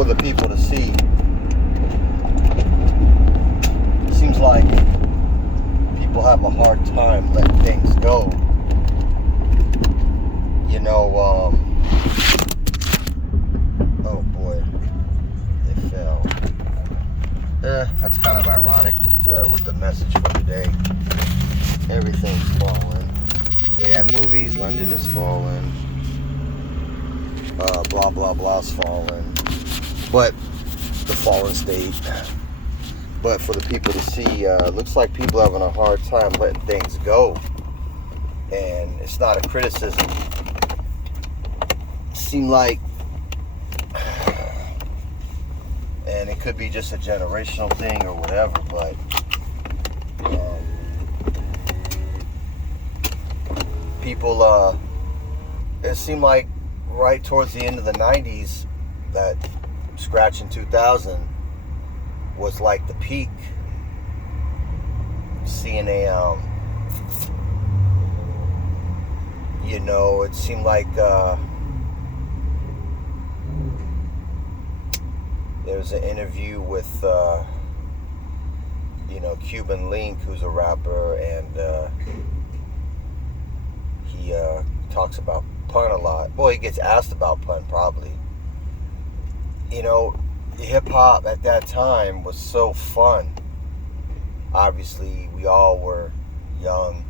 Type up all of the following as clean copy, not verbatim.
for the people to see. It seems like people have a hard time letting things go. You know, oh boy, they fell. That's kind of ironic with the message for today. Everything's falling. They had movies, London is falling. Blah blah blah's falling. But the fallen state. But for the people to see, looks like people are having a hard time letting things go. And it's not a criticism. It seemed like, and it could be just a generational thing or whatever, but people, it seemed like right towards the end of the 90s, that scratch in 2000 was like the peak. Seeing a, you know, it seemed like there was an interview with, you know, Cuban Link, who's a rapper, and he talks about pun a lot. Well, he gets asked about pun probably. You know, hip-hop at that time was so fun. Obviously, we all were young,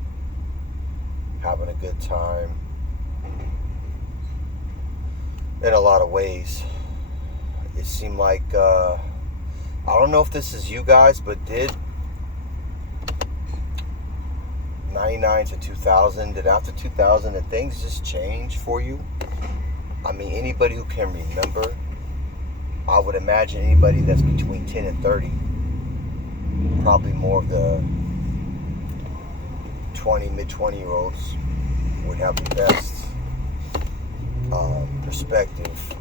having a good time in a lot of ways. It seemed like, I don't know if this is you guys, but did 99 to 2000, did after 2000, did things just change for you? I mean, anybody who can remember, I would imagine anybody that's between 10 and 30, probably more of the mid-20-year-olds would have the best perspective.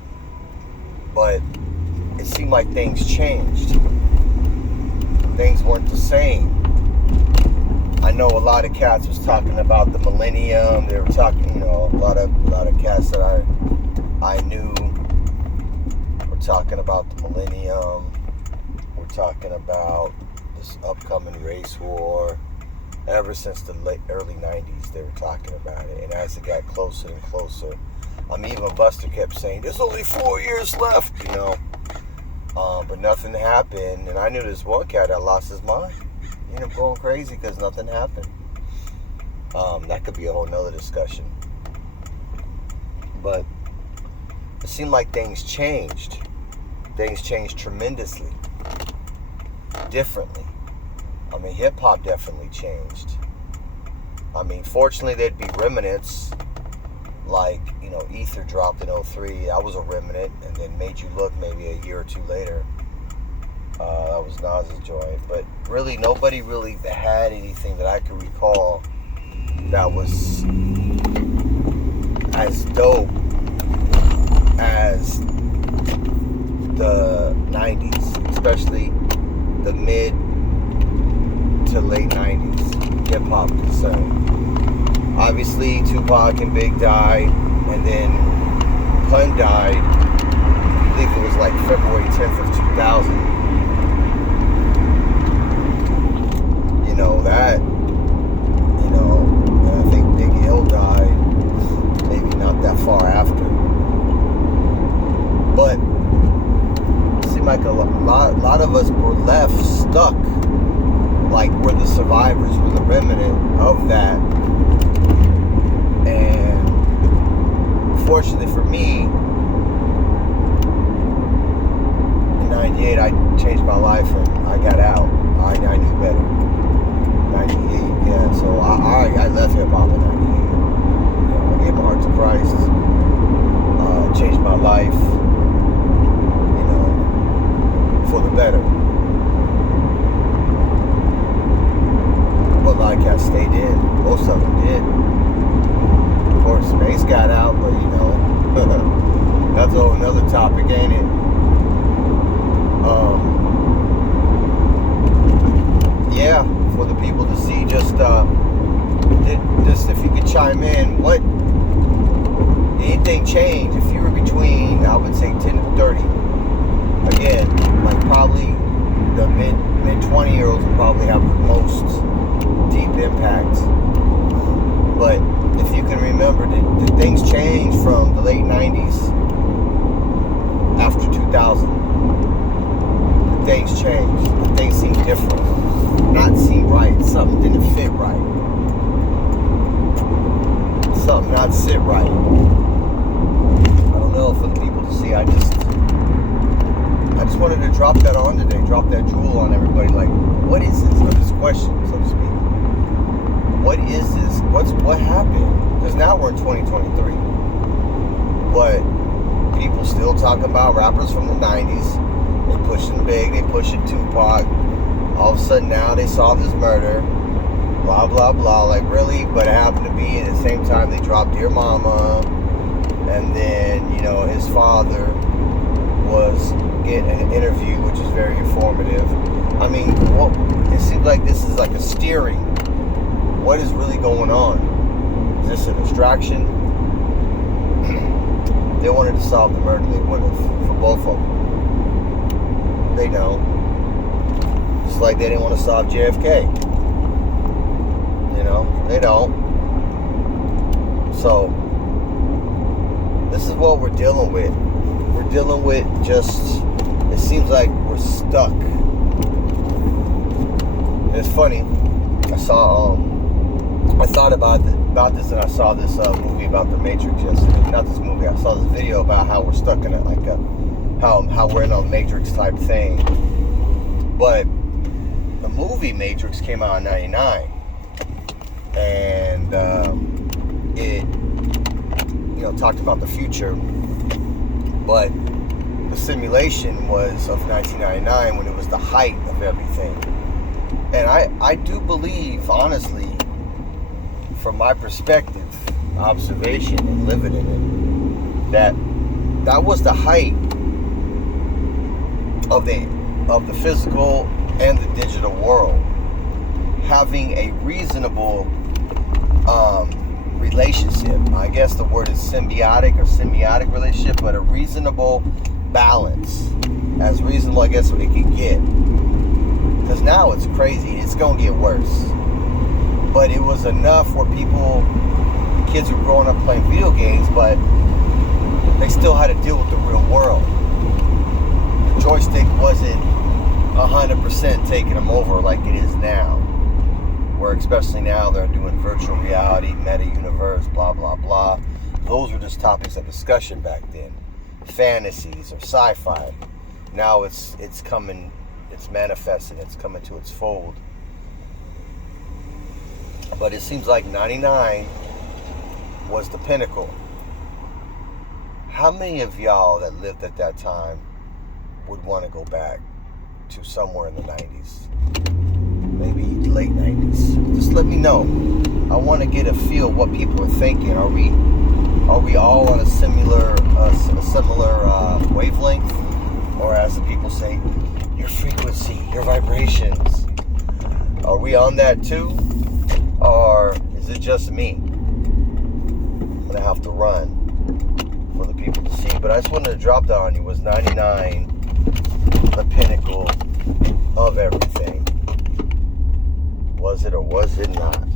But it seemed like things changed. Things weren't the same. I know a lot of cats was talking about the millennium. They were talking, you know, a lot of cats that I knew were talking about the millennium. We're talking about this upcoming race war. Ever since the early 90s, they were talking about it. And as it got closer and closer, I mean, even Buster kept saying, there's only 4 years left, you know. But nothing happened. And I knew this one cat that lost his mind. He ended up going crazy because nothing happened. That could be a whole nother discussion. But it seemed like things changed. Things changed tremendously. Differently. I mean, hip-hop definitely changed. I mean, fortunately, there'd be remnants. Like, you know, Ether dropped in 03. That was a remnant. And then Made You Look maybe a year or two later. That was Nas's joint. But really, nobody really had anything that I could recall that was as dope as the 90s. Especially the mid to late 90s hip-hop concern. Obviously, Tupac and Big died, and then Pun died. I believe it was like February 10th of 2000. You know, that, you know, and I think Big L died maybe not that far after. But it seemed like a lot of us were left stuck. Like, we're the survivors, we're the remnant of that. And fortunately for me, in 98, I changed my life and I got out. I knew better. 98, yeah, so I left hip-hop in 98. You know, I gave my heart to Christ, changed my life, you know, for the better. But a lot of cats stayed in. Most of them did. Of course, Mace got out, but you know, that's a whole nother topic, ain't it? Yeah, for the people to see, just if you could chime in, what, anything changed? If you were between, I would say 10 to 30, 2000, things changed. The things seemed different. Not seem right. Something didn't fit right. Something not sit right. I don't know for the people to see. I just wanted to drop that on today. Drop that jewel on everybody. Like, what is this? Or this question, so to speak. What is this? What happened? Because now we're in 2023. But people still talk about rappers from the 90s. They pushing Big, they pushing Tupac. All of a sudden now they solved his murder. Blah, blah, blah. Like, really? But it happened to be at the same time they dropped Dear Mama. And then, you know, his father was getting an interview, which is very informative. I mean, it seems like this is like a steering. What is really going on? Is this a distraction? They wanted to solve the murder, they would have, for both of them. They know. Just like they didn't want to solve JFK. You know, they don't. So, this is what we're dealing with. We're dealing with just, it seems like we're stuck. It's funny. I thought about this, and I saw this movie about the Matrix yesterday. Not this movie. I saw this video about how we're stuck in it, like how we're in a Matrix type thing. But the movie Matrix came out in '99, and it, you know, talked about the future. But the simulation was of 1999 when it was the height of everything. And I do believe, honestly, from my perspective, observation and living in it, that was the height of the physical and the digital world having a reasonable relationship. I guess the word is symbiotic relationship, but a reasonable balance. As reasonable, I guess, what it could get. Because now it's crazy. It's going to get worse. But it was enough where kids were growing up playing video games, but they still had to deal with the real world. The joystick wasn't 100% taking them over like it is now. Where especially now they're doing virtual reality, meta universe, blah, blah, blah. Those were just topics of discussion back then. Fantasies or sci-fi. Now it's coming, it's manifesting, it's coming to its fold. But it seems like 99 was the pinnacle. How many of y'all that lived at that time would want to go back to somewhere in the 90s? Maybe late 90s. Just let me know. I want to get a feel what people are thinking. Are we all on a similar wavelength? Or as the people say, your frequency, your vibrations. Are we on that too? Or is it just me? I'm going to have to run for the people to see. But I just wanted to drop that on you. Was 99 the pinnacle of everything? Was it or was it not?